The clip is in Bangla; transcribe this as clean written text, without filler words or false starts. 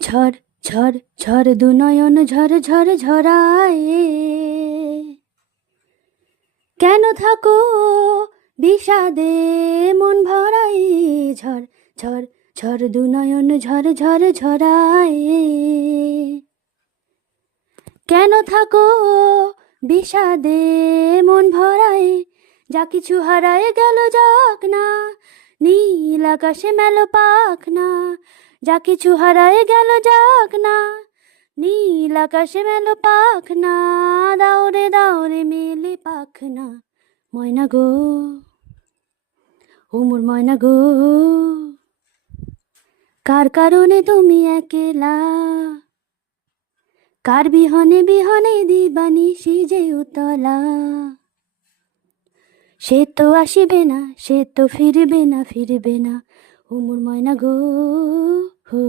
ঝড় ঝড় ঝড় দু নয়ন ঝড় ঝড় ঝরায়, কেন থাকো বিষাদে মন ভরায়। ঝড় ঝড় ঝড় দু নয়ন ঝড় ঝড় ঝরায়, কেন থাকো বিষাদে মন ভরায়। যা কিছু হারায় গেল যাক না, নীল আকাশে মেলো পাখ না। যা কিছু হারায় গেল যাক না, নীল আকাশে মেলো পাখ না। দাওরে দাওরে মেলে পাখ না। ময়না গো, ও মোর ময়না গো, কার কারণে তুমি একলা? কার বিহনে বিহনে দিবানিশি যে উতলা। সে তো আসিবে না, সে তো ফিরবে না, ফিরবে না। ও মোর ময়না গো, হো।